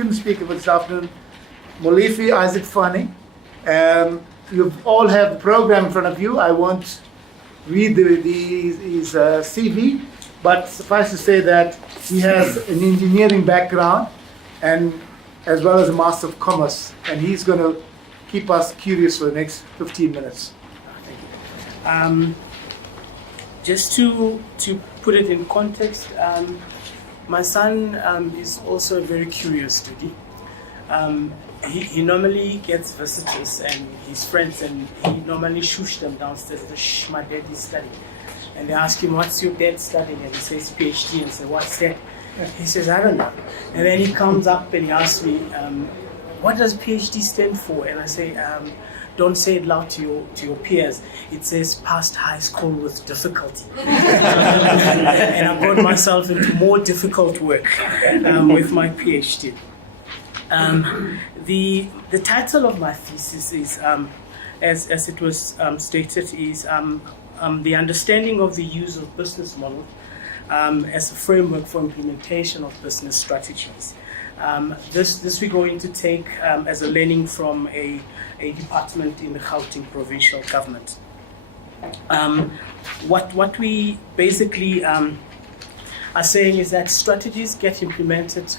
student speaker for this afternoon, Molifi Isaac Fani. You all have the program in front of you. I won't read his CV, but suffice to say that he has an engineering background and as well as a Master of Commerce, and he's going to keep us curious for the next 15 minutes. Thank you. Just to put it in context, my son is also a very curious student. He normally gets visitors and his friends, and he normally shush them downstairs. Shh, my dad is studying. And they ask him, what's your dad studying? And he says PhD, and say, what's that? He says, I don't know. And then he comes up and he asks me, what does PhD stand for? And I say, don't say it loud to your peers. It says passed high school with difficulty. And I got myself into more difficult work with my PhD. The title of my thesis is, as it was stated, is the understanding of the use of business model as a framework for implementation of business strategies. This we're going to take as a learning from a department in the Gauteng provincial government. What we basically are saying is that strategies get implemented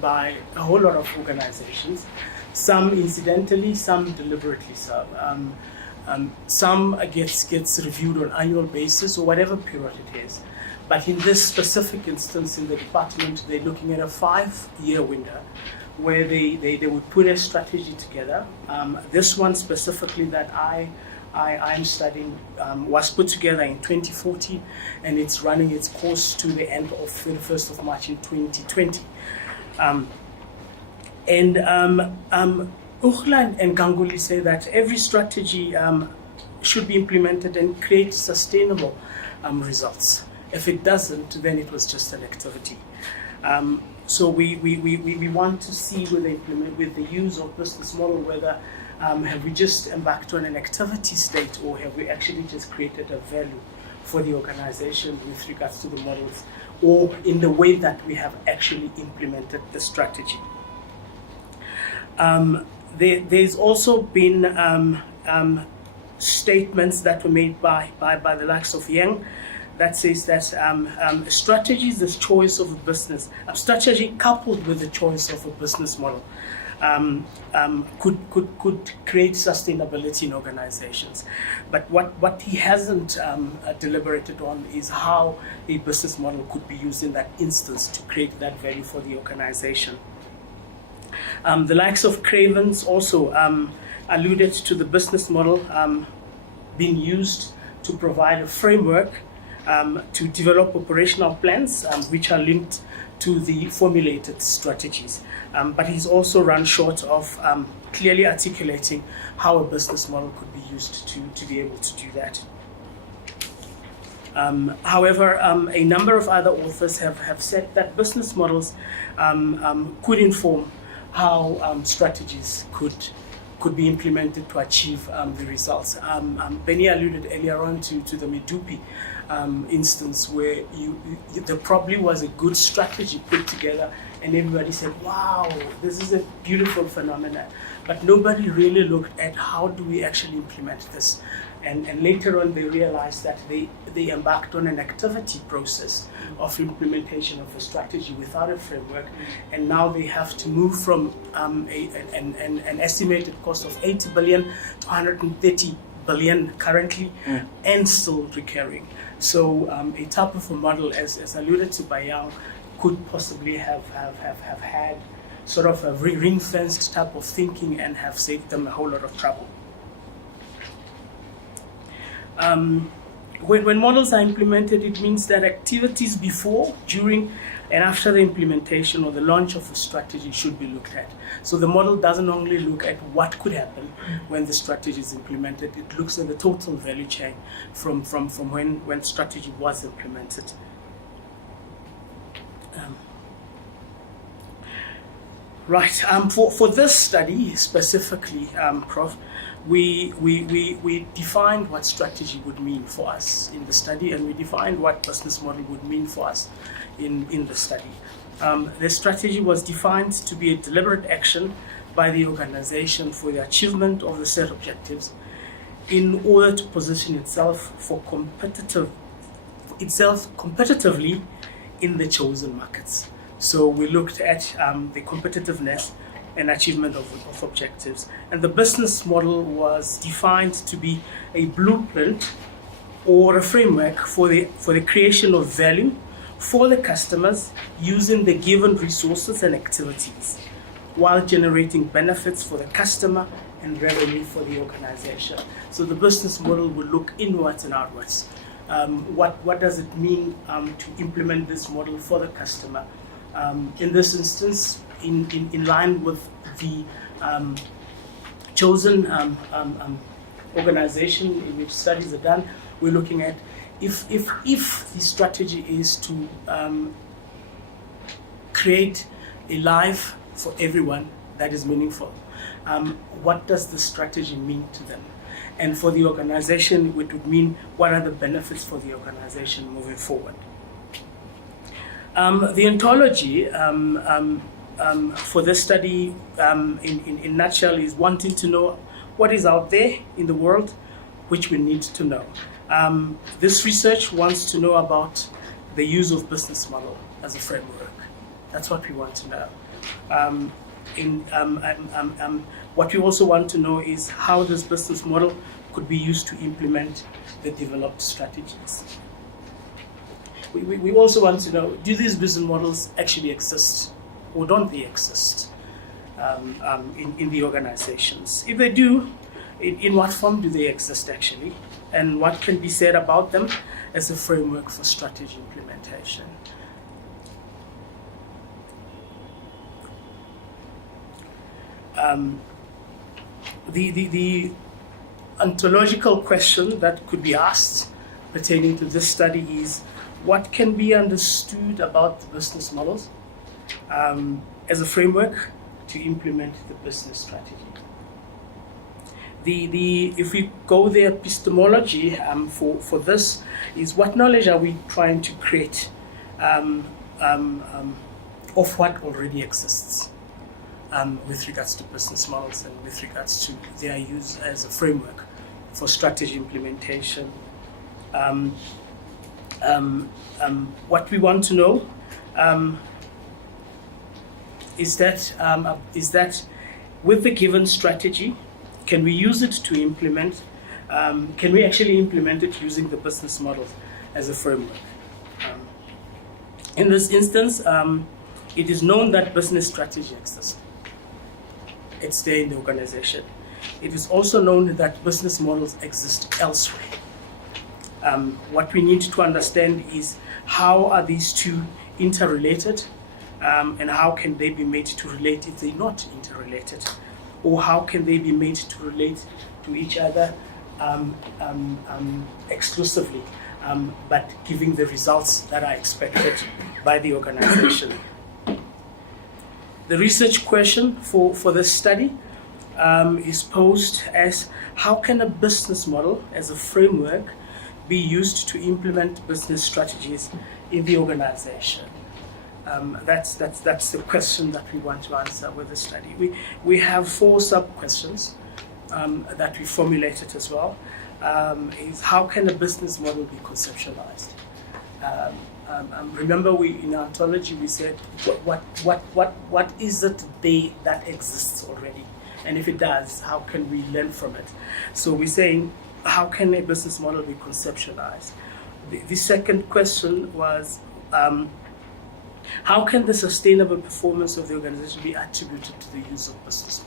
by a whole lot of organizations, some incidentally, some deliberately so. Some gets reviewed on annual basis or whatever period it is. But in this specific instance in the department, they're looking at a 5-year window where they would put a strategy together. This one specifically that I'm studying was put together in 2014, and it's running its course to the end of 31st of March in 2020. Ukhla and Ganguly say that every strategy should be implemented and create sustainable results. If it doesn't, then it was just an activity. So we want to see with the use of business model whether have we just embarked on an activity state, or have we actually just created a value for the organization with regards to the models, or in the way that we have actually implemented the strategy. There's also been statements that were made by the likes of Yang that says that strategy is the choice of a business. Strategy coupled with the choice of a business model could create sustainability in organizations. But what he hasn't deliberated on is how a business model could be used in that instance to create that value for the organization. The likes of Cravens also alluded to the business model being used to provide a framework to develop operational plans which are linked to the formulated strategies. But he's also run short of clearly articulating how a business model could be used to be able to do that. However, a number of other authors have said that business models could inform how strategies could be implemented to achieve the results. Benny alluded earlier on to the Medupi instance where there probably was a good strategy put together and everybody said, wow, this is a beautiful phenomenon. But nobody really looked at how do we actually implement this. And later on they realized that they embarked on an activity process of implementation of a strategy without a framework, and now they have to move from an estimated cost of 80 billion to 130 billion currently, and still recurring. So a type of a model, as alluded to by Yang, could possibly have had sort of a ring-fenced type of thinking and have saved them a whole lot of trouble. When models are implemented, it means that activities before, during, and after the implementation or the launch of a strategy should be looked at. So the model doesn't only look at what could happen when the strategy is implemented, it looks at the total value chain from when strategy was implemented. Right, for this study specifically, Prof, we defined what strategy would mean for us in the study, and we defined what business model would mean for us in the study. The strategy was defined to be a deliberate action by the organization for the achievement of the set objectives in order to position itself competitively in the chosen markets. So we looked at the competitiveness and achievement of objectives. And the business model was defined to be a blueprint or a framework for the creation of value for the customers using the given resources and activities, while generating benefits for the customer and revenue for the organization. So the business model will look inwards and outwards. What does it mean to implement this model for the customer? In this instance, in line with the chosen organization in which studies are done, we're looking at if the strategy is to create a life for everyone that is meaningful, what does the strategy mean to them? And for the organization, it would mean what are the benefits for the organization moving forward? The ontology for this study, in nutshell, is wanting to know what is out there in the world, which we need to know. This research wants to know about the use of business model as a framework. That's what we want to know. What we also want to know is how this business model could be used to implement the developed strategies. We also want to know, do these business models actually exist or don't they exist in the organizations? If they do, in what form do they exist actually? And what can be said about them as a framework for strategy implementation? The ontological question that could be asked pertaining to this study is, what can be understood about the business models as a framework to implement the business strategy? If we go the epistemology for this, is what knowledge are we trying to create of what already exists with regards to business models and with regards to their use as a framework for strategy implementation. What we want to know is that with the given strategy, can we use it to implement? Can we actually implement it using the business model as a framework? In this instance, it is known that business strategy exists. It's there in the organization. It is also known that business models exist elsewhere. What we need to understand is how are these two interrelated, and how can they be made to relate if they're not interrelated, or how can they be made to relate to each other exclusively, but giving the results that are expected by the organization. The research question for this study is posed as, how can a business model as a framework be used to implement business strategies in the organization? That's the question that we want to answer with the study. We have 4 sub-questions that we formulated as well. Is how can a business model be conceptualized? Remember, in our ontology we said what is it that exists already, and if it does, how can we learn from it? So we're saying, how can a business model be conceptualized? The second question was, how can the sustainable performance of the organization be attributed to the use of business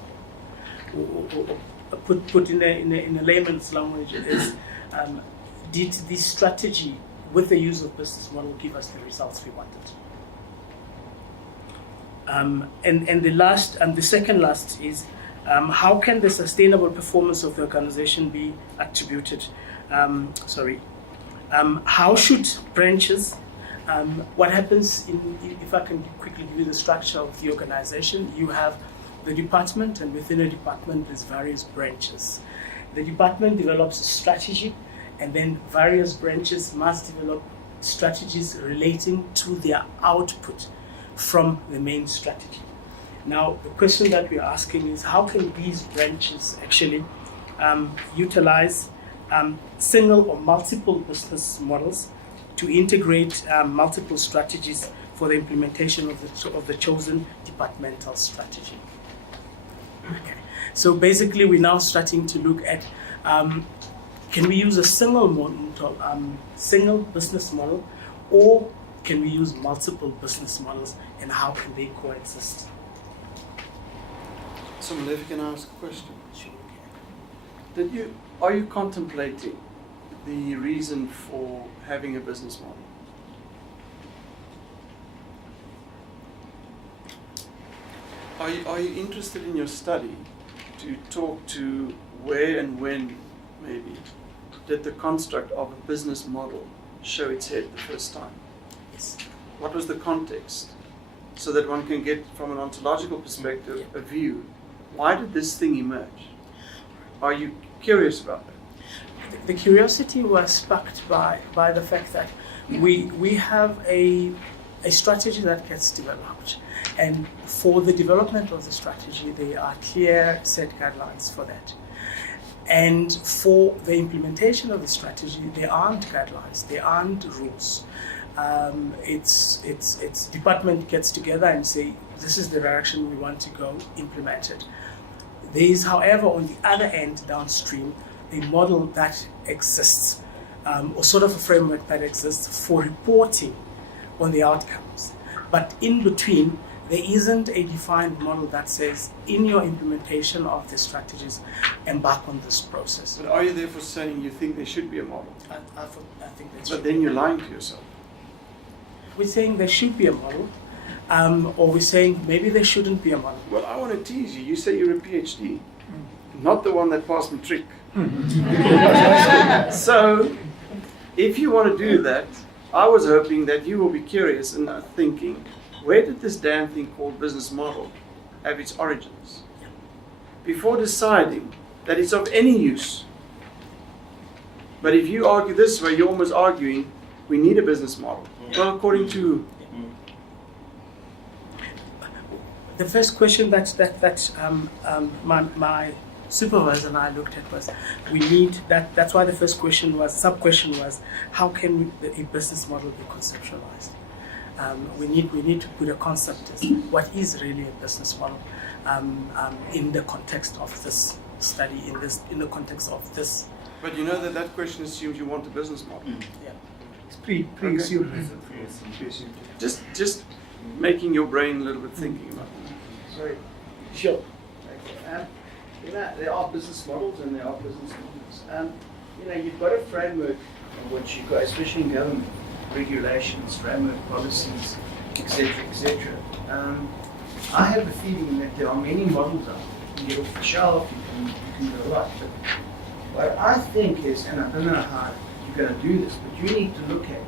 model? Or put in a layman's language, is did the strategy with the use of business model give us the results we wanted? And the second last is, how can the sustainable performance of the organization be attributed? How should branches? What happens if I can quickly give you the structure of the organization? You have the department, and within a department there's various branches. The department develops a strategy, and then various branches must develop strategies relating to their output from the main strategy. Now, the question that we're asking is, how can these branches actually utilize single or multiple business models to integrate multiple strategies for the implementation of the chosen departmental strategy? Okay. So basically, we're now starting to look at, can we use a single business model, or can we use multiple business models, and how can they coexist? So, Malefi, can I ask a question? Sure. Are you contemplating the reason for having a business model? Are you interested in your study to talk to where and when, maybe, did the construct of a business model show its head the first time? Yes. What was the context? So that one can get, from an ontological perspective, a view. Why did this thing emerge? Are you curious about that? The curiosity was sparked by the fact that we have a strategy that gets developed, and for the development of the strategy there are clear set guidelines for that, and for the implementation of the strategy there aren't guidelines, there aren't rules. It's department gets together and say, this is the direction we want to go, implement it. There is, however, on the other end, downstream, a model that exists, or sort of a framework that exists for reporting on the outcomes. But in between, there isn't a defined model that says, in your implementation of the strategies, embark on this process. But are you therefore saying you think there should be a model? I think that's But then you're lying to yourself. We're saying there should be a model, or we're saying maybe there shouldn't be a model. Well, I want to tease you. You say you're a PhD, not the one that passed matric. So, if you want to do that, I was hoping that you will be curious and thinking, where did this damn thing called business model have its origins? Before deciding that it's of any use. But if you argue this way, you're almost arguing we need a business model. Well, according to the first question that my supervisor and I looked at was, we need that. That's why the first question was, sub-question was, how can a business model be conceptualized? We need to put a concept as what is really a business model in the context of this study, in the context of this. But you know that question assumes you want a business model. Yeah. Pre-assumed. Just making your brain a little bit thinking about it. Sorry. Sure. Okay. There are business models and there are business models. You've got a framework of what you've got, especially in government, regulations, framework policies, etc., etc. I have a feeling that there are many models out there. You can get off the shelf, you can do a lot. But what I think is, and I don't know how you're going to do this, but you need to look at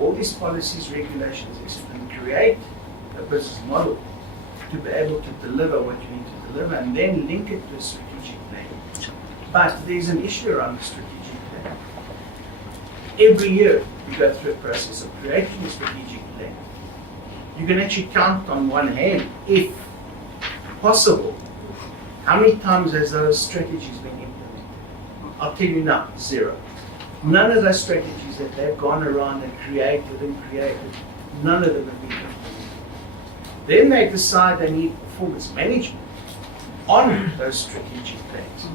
all these policies, regulations, and create a business model to be able to deliver what you need to deliver, and then link it to a strategic plan. But there's an issue around the strategic plan. Every year you go through a process of creating a strategic plan. You can actually count on one hand, if possible, how many times has those strategies been implemented? I'll tell you now, 0. None of those strategies that they've gone around and created, none of them have been implemented. Then they decide they need performance management on those strategic plans.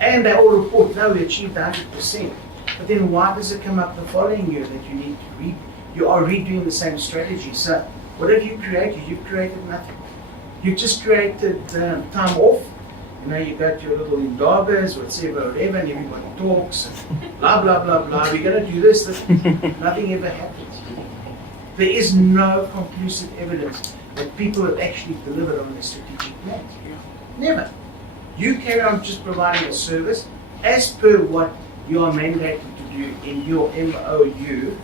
And they all report, no, we achieved 100%. But then why does it come up the following year that you need to you are redoing the same strategy? So what have you created? You've created nothing. You've just created time off. You go to your little indabas, whatever, and everybody talks, and blah, blah, blah, blah. We're going to do this, nothing ever happens. There is no conclusive evidence that people have actually delivered on their strategic plans. Never. You carry on just providing a service as per what you are mandated to do in your MOU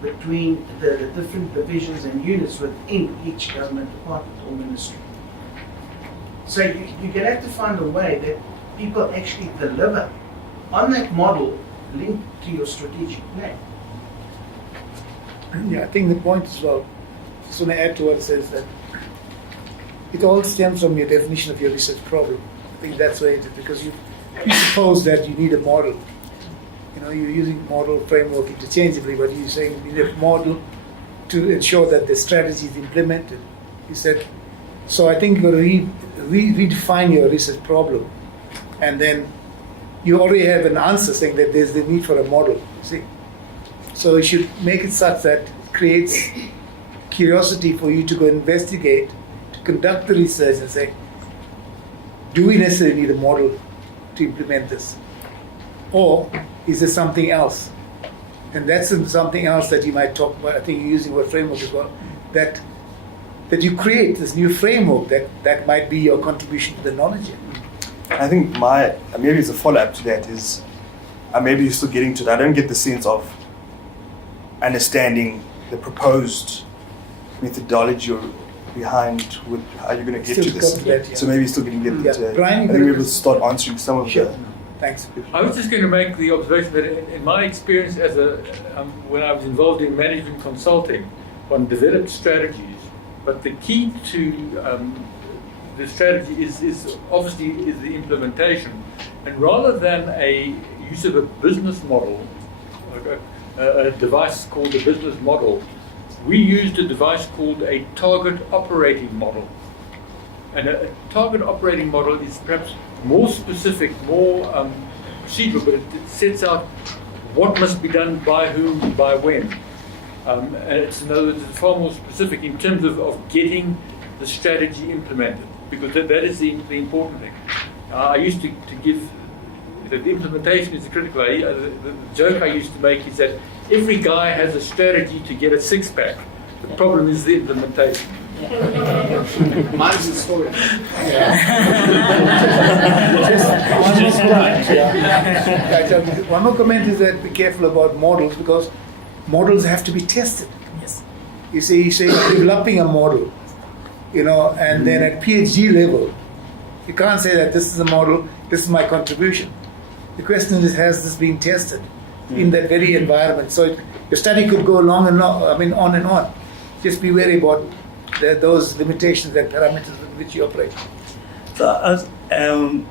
between the different divisions and units within each government department or ministry. So you're going to have to find a way that people actually deliver on that model linked to your strategic plan. Yeah, I think the point as well, just want to add to what it says, that it all stems from your definition of your research problem. I think that's where it is, because you suppose that you need a model. You know, you're using model framework interchangeably, but you're saying you need a model to ensure that the strategy is implemented. You said, so I think you've got to redefine your research problem, and then you already have an answer saying that there's the need for a model, you see. So you should make it such that it creates curiosity for you to go investigate, to conduct the research and say, do we necessarily need a model to implement this? Or is there something else? And that's something else that you might talk about. I think you're using the word framework as well, that you create this new framework that might be your contribution to the knowledge. I think maybe it's a follow-up to that is, maybe you're still getting to that. I don't get the sense of understanding the proposed methodology behind with how you're going to get to this. That, yeah. So maybe you're still going to get to that. Brian, I think maybe we'll start answering some of sure. the... Thanks. I was just going to make the observation that in my experience as when I was involved in management consulting, one developed strategies, but the key to the strategy is obviously the implementation. And rather than a use of a business model, a device called a business model, we used a device called a target operating model. And a target operating model is perhaps more specific, more procedural, but it sets out what must be done by whom, by when. And it's, in other words, it's far more specific in terms of getting the strategy implemented, because that is the important thing. I used to give that the implementation is the critical. The joke I used to make is that every guy has a strategy to get a six-pack. The problem is the implementation. Mine's the story. One more comment is that be careful about models, because models have to be tested. Yes. You see, you're developing a model, and then at PhD level, you can't say that this is a model, this is my contribution. The question is, has this been tested in that very environment? So your study could go on and on. Just be wary about those limitations and parameters with which you operate. So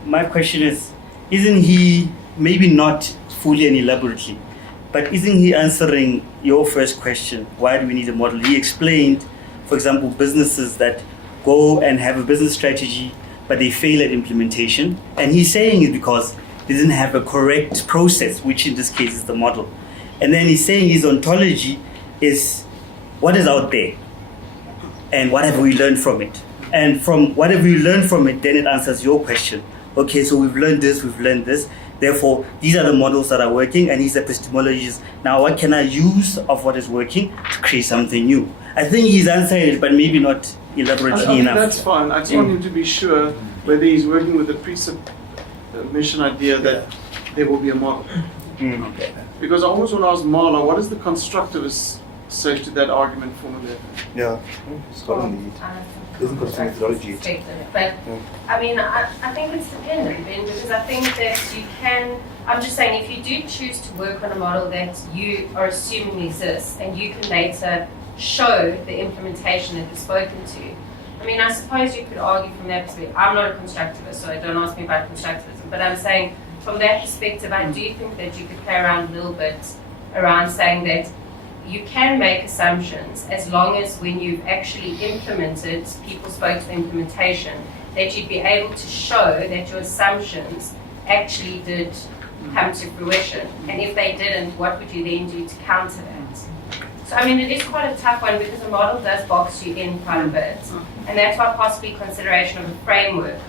my question is, isn't he, maybe not fully and elaborately, but isn't he answering your first question, why do we need a model? He explained, for example, businesses that go and have a business strategy, but they fail at implementation. And he's saying it because they didn't have a correct process, which in this case is the model. And then he's saying his ontology is what is out there and what have we learned from it. And from whatever we learned from it, then it answers your question. Okay, so we've learned this, therefore these are the models that are working, and his epistemology is, now what can I use of what is working to create something new? I think he's answering it, but maybe not elaborately enough. That's fine. I just want him to be sure whether he's working with the presupposition idea that there will be a model. Okay. Because I always want to ask Marla, what is the constructivist say to that argument formula? Yeah, Scott on the lead. Isn't got a methodology. But I mean, I think it's dependent, Ben, because I think that you can. I'm just saying, if you do choose to work on a model that you are assuming exists, and you can later show the implementation that is spoken to. I mean, I suppose you could argue from that perspective. I'm not a constructivist, so don't ask me about constructivism. But I'm saying, from that perspective, I do think that you could play around a little bit around saying that you can make assumptions as long as when you've actually implemented, people spoke to implementation, that you'd be able to show that your assumptions actually did come to fruition. And if they didn't, what would you then do to counter that? So, I mean, it is quite a tough one because a model does box you in quite a bit. And that's why possibly consideration of a framework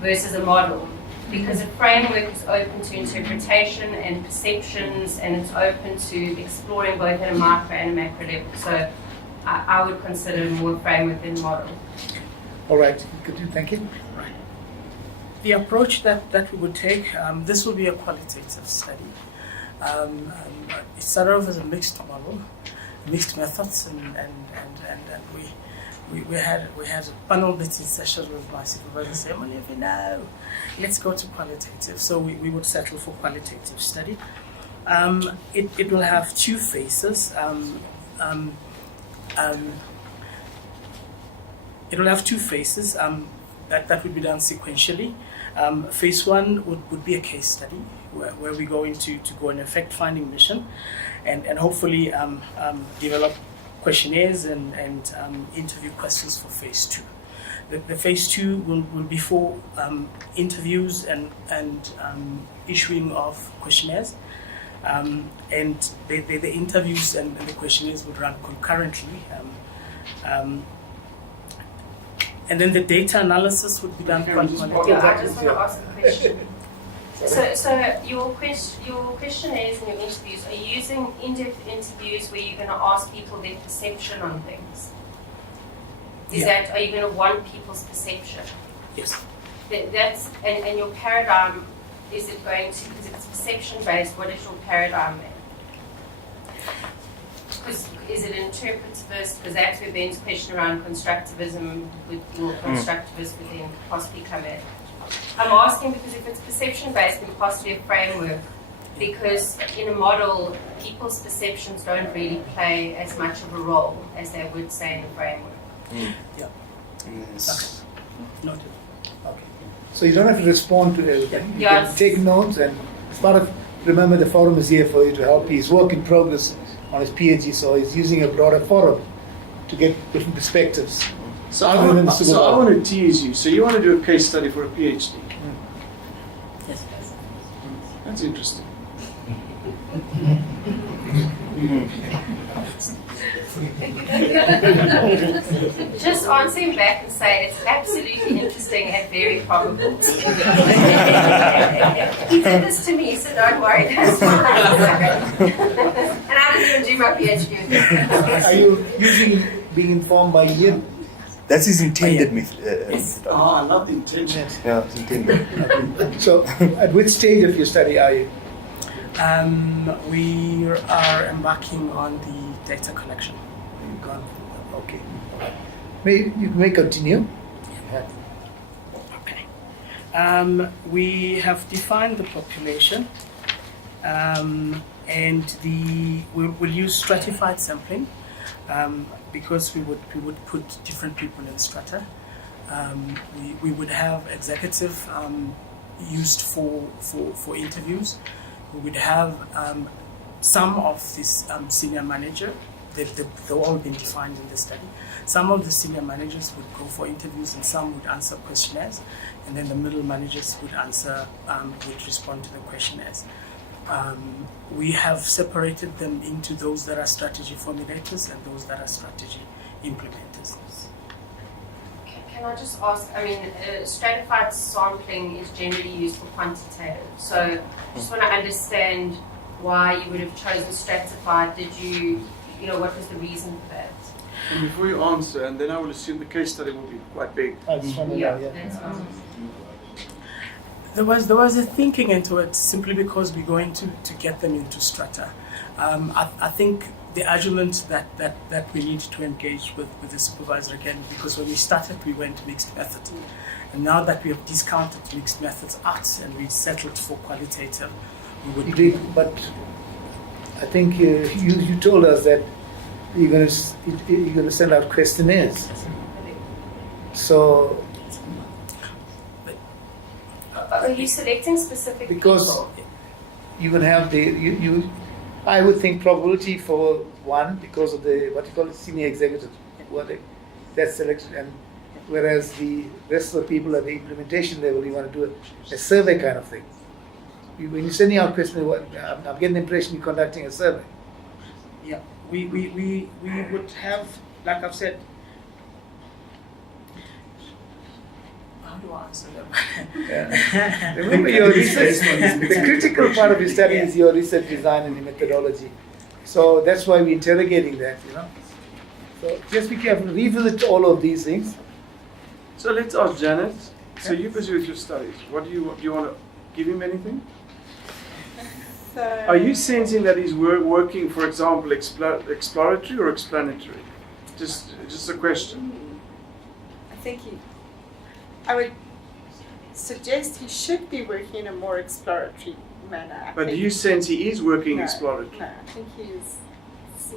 versus a model. Because a framework is open to interpretation and perceptions, and it's open to exploring both at a micro and a macro level. So I would consider more a framework than a model. All right, good, thank you. Right. The approach that we would take, this will be a qualitative study. It started off as a mixed model, mixed methods, and we had a panel meeting session with my supervisor saying, well, if you know, let's go to qualitative. So we would settle for qualitative study. It will have two phases. It will have two phases that would be done sequentially. Phase one would be a case study where we're going to go on a fact-finding mission and hopefully develop questionnaires and interview questions for phase two. The phase two will be for interviews and issuing of questionnaires. And the interviews and the questionnaires would run concurrently. And then the data analysis would be done qualitatively. Yeah, I just want to ask a question. So your questionnaires and your interviews, are you using in-depth interviews where you're going to ask people their perception on things? Are you going to want people's perception? Yes. That's and your paradigm, is it going to, because it's perception based, what is your paradigm then? Because is it interpretivist? Because that's where Ben's question around constructivism would then possibly come in. I'm asking because if it's perception based, then possibly a framework. Because in a model, people's perceptions don't really play as much of a role as they would say in a framework. Yeah. Yes. Okay. Noted. Okay. So you don't have to respond to everything. You Yes. can take notes, and as part of, remember, the forum is here for you to help. He's work in progress on his PhD, so he's using a broader forum to get different perspectives. So I want to tease you. So you want to do a case study for a PhD? Yes. That's interesting. Just answer him back and say it's absolutely interesting and very probable. He did this to me, so don't worry, that's fine. And I didn't even do my PhD with him. Are you using being informed by Ian? That's his intended Not the intention. Yeah, it's intended. So, at which stage of your study are you? We are embarking on the data collection. Okay. You may continue. Okay. We have defined the population, and we'll use stratified sampling because we would put different people in strata. We would have executive used for interviews. We would have some of this senior manager. They've all been defined in the study. Some of the senior managers would go for interviews, and some would answer questionnaires, and then the middle managers would respond to the questionnaires. We have separated them into those that are strategy formulators and those that are strategy implementers. Can I just ask, stratified sampling is generally used for quantitative, so I just want to understand why you would have chosen stratified. What was the reason for that? And before you answer, and then I will assume the case study will be quite big. I just want to know, yeah. That's fine. There was a thinking into it simply because we're going to get them into strata. I think the argument that we need to engage with the supervisor again, because when we started we went mixed method, and now that we have discounted mixed methods out and we settled for qualitative, we would. Indeed, but I think you told us that you're going to send out questionnaires. So. Are you selecting specific Because people? you can have I would think probability for one because of the what you call it, senior executive, that's selected, and whereas the rest of the people at the implementation level, you want to do a survey kind of thing. When you're sending out questions, I'm getting the impression you're conducting a survey. Yeah, we would have, like I've said. How do I answer them? Yeah. Remember your research. The critical part of your study is your research design and the methodology. So that's why we're interrogating that, So just be careful. Revisit all of these things. So let's ask Janet. So you're busy with your studies. What do you want to give him anything? So, Are you sensing that he's working, for example, exploratory or explanatory? Just a question. I think I would suggest he should be working in a more exploratory manner. But do you sense he is working No, exploratory? No, I think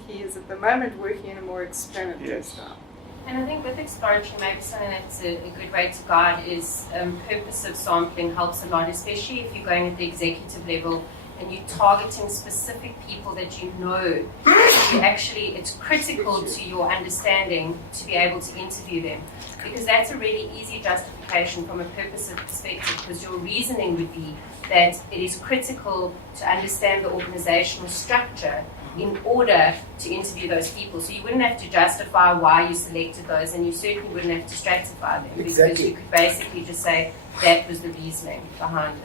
he is at the moment working in a more explanatory Yes. style. And I think with exploratory, maybe something that's a good way to guide is purposive sampling helps a lot, especially if you're going at the executive level and you're targeting specific people that you know. It's critical to your understanding to be able to interview them, because that's a really easy justification from a purposive perspective, because your reasoning would be that it is critical to understand the organizational structure in order to interview those people. So you wouldn't have to justify why you selected those, and you certainly wouldn't have to stratify them, because Exactly. you could basically just say that was the reasoning behind it.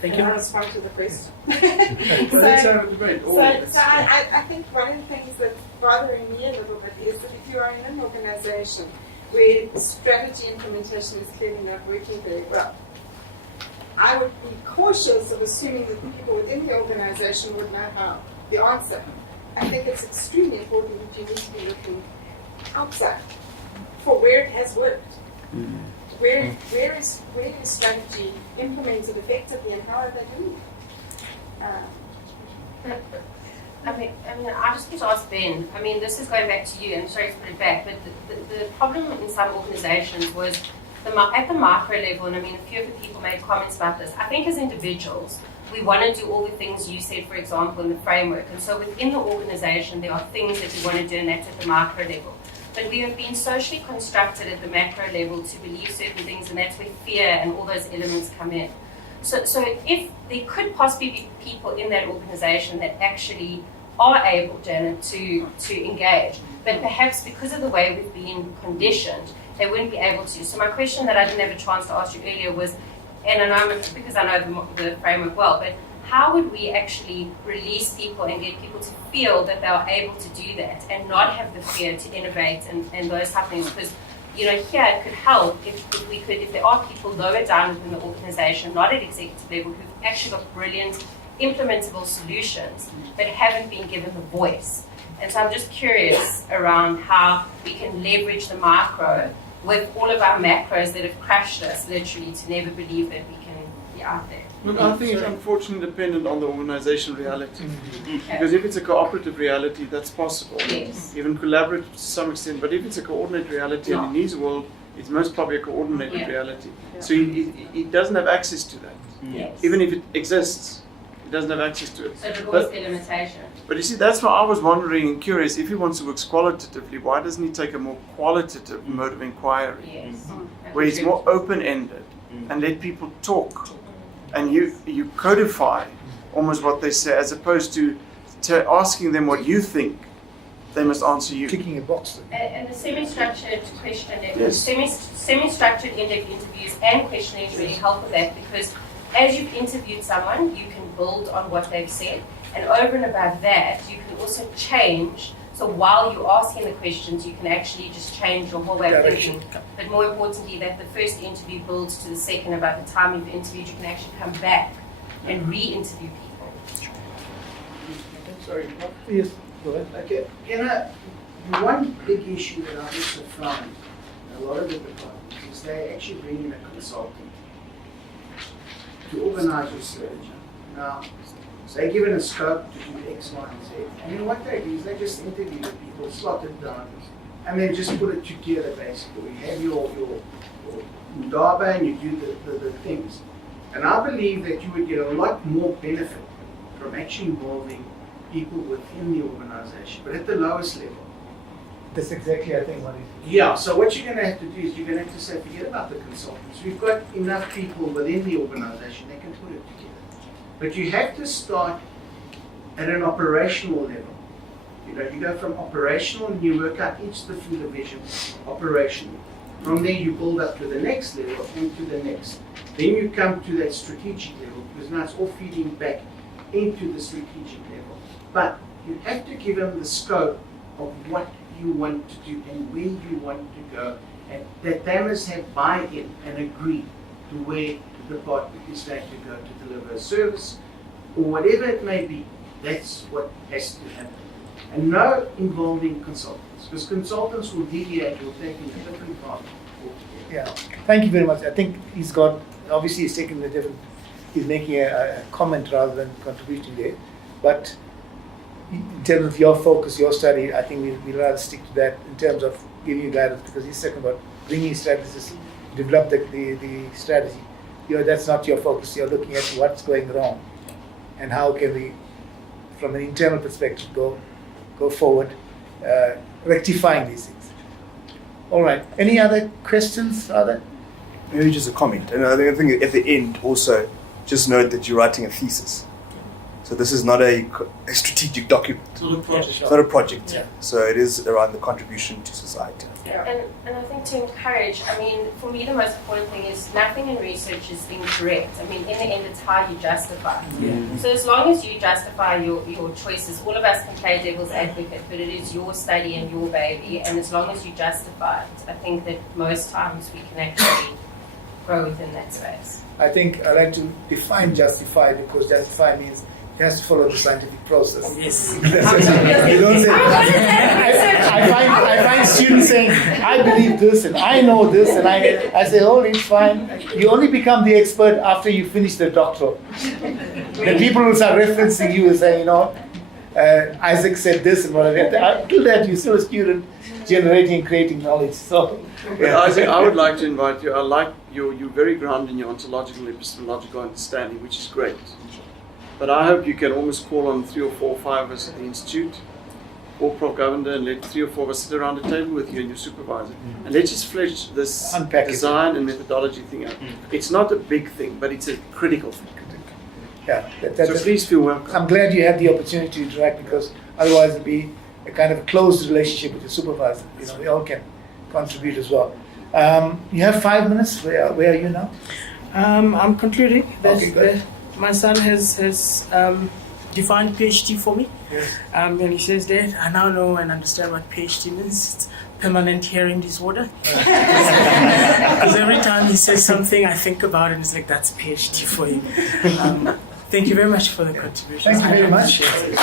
Thank Can I you. respond to the question? Well, let's have a debate. So I think one of the things that's bothering me a little bit is that if you are in an organization where strategy implementation is clearly not working very well, I would be cautious of assuming that the people within the organization would know how the answer. I think it's extremely important that you need to be looking outside for where it has worked. Where is strategy implemented effectively, and how are they doing it? I mean, I just need to ask Ben. I mean, this is going back to you, and sorry to put it back, but the problem in some organizations was at the micro level, and I mean, a few of the people made comments about this. I think as individuals, we want to do all the things you said, for example, in the framework. And so within the organization, there are things that we want to do, and that's at the micro level. But we have been socially constructed at the macro level to believe certain things, and that's where fear and all those elements come in. So if there could possibly be people in that organization that actually are able, Janet, to engage, but perhaps because of the way we've been conditioned, they wouldn't be able to. So my question that I didn't have a chance to ask you earlier was, and I know because I know the framework well, but how would we actually release people and get people to feel that they are able to do that and not have the fear to innovate and those type of things? Because, you know, here it could help if there are people lower down within the organization, not at executive level, who've actually got brilliant implementable solutions but haven't been given the voice. And so I'm just curious around how we can leverage the micro with all of our macros that have crashed us literally to never believe that we can be out there. Look, I think it's unfortunately dependent on the organizational reality. Because if it's a cooperative reality, that's possible. Yes. Even collaborative to some extent. But if it's a coordinated reality, and in his world, it's most probably a coordinated reality. So he doesn't have access to that. Yes. Even if it exists, he doesn't have access to it. So there's always the limitation. But you see, that's why I was wondering and curious, if he wants to work qualitatively, why doesn't he take a more qualitative mode of inquiry? Yes. Where it's more open-ended and let people talk. And you codify almost what they say, as opposed to asking them what you think. They must answer you. Ticking a box. And the semi-structured question, Yes. semi-structured in-depth interviews and questionnaires really help with that, because as you've interviewed someone, you can build on what they've said, and over and above that, you can also change. So while you're asking the questions, you can actually just change your whole way of thinking. But more importantly, that the first interview builds to the second. About the time you've interviewed, you can actually come back and re-interview people. Sorry. Yes, go ahead. Okay, the one big issue that I also found in a lot of the departments is they actually bring in a consultant to organize research. Now, they're given a scope to do X, Y, and Z. And then what they do is they just interview the people, slot it down, and then just put it together basically. You have your Ndaba and you do the things. And I believe that you would get a lot more benefit from actually involving people within the organization, but at the lowest level. That's exactly, I think, what it is. Yeah, so what you're going to have to do is you're going to have to say, forget about the consultants. We've got enough people within the organization that can put it together. But you have to start at an operational level. You know, you go from operational and you work out each of the three divisions operational. From there you build up to the next level and to the next. Then you come to that strategic level, because now it's all feeding back into the strategic level. But you have to give them the scope of what you want to do and where you want to go, and that they must have buy-in and agree to where the department is going to go to deliver a service, or whatever it may be. That's what has to happen. And no involving consultants, because consultants will deviate, will take in a different path. Yeah, thank you very much. I think he's got, obviously he's taking the different, he's making a comment rather than contributing there. But in terms of your focus, your study, I think we'd rather stick to that in terms of giving you guidance, because he's talking about bringing strategists, develop the strategy. That's not your focus. You're looking at what's going wrong and how can we, from an internal perspective, go forward, rectifying these things. All right. Any other questions? Maybe just a comment. And I think at the end also, just note that you're writing a thesis. So this is not a strategic document. To look for It's not a project. Yeah. So it is around the contribution to society. And I think to encourage, I mean, for me the most important thing is nothing in research is incorrect. I mean, in the end it's how you justify it. Yeah. So as long as you justify your choices, all of us can play devil's advocate, but it is your study and your baby, and as long as you justify it, I think that most times we can actually grow within that space. I think I like to define justify, because justify means it has to follow the scientific process. Yes. You don't say, I find students saying, I believe this and I know this, and I say, oh, it's fine. You only become the expert after you finish the doctoral. The people will start referencing you and saying, Isaac said this and whatever. Until that, you're still a student generating and creating knowledge. So, But Isaac, I would like to invite you. I like you're very grounded in your ontological, epistemological understanding, which is great. But I hope you can almost call on 3 or 4 or 5 of us at the Institute, or Prof. Governor, and let 3 or 4 of us sit around the table with you and your supervisor. And let's just flesh this Unpack it. design and methodology thing out. It's not a big thing, but it's a critical thing. yeah, So please feel welcome. I'm glad you had the opportunity to interact, because otherwise it'd be a kind of closed relationship with your supervisor. We all can contribute as well. You have 5 minutes. Where are you now? I'm concluding. Okay, good. My son has defined PhD for me. Yes. And he says, Dad, I now know and understand what PhD means. It's permanent hearing disorder. Because every time he says something, I think about it, and it's like, that's PhD for you. Thank you very much for the contribution. Thank you very I much. appreciate it.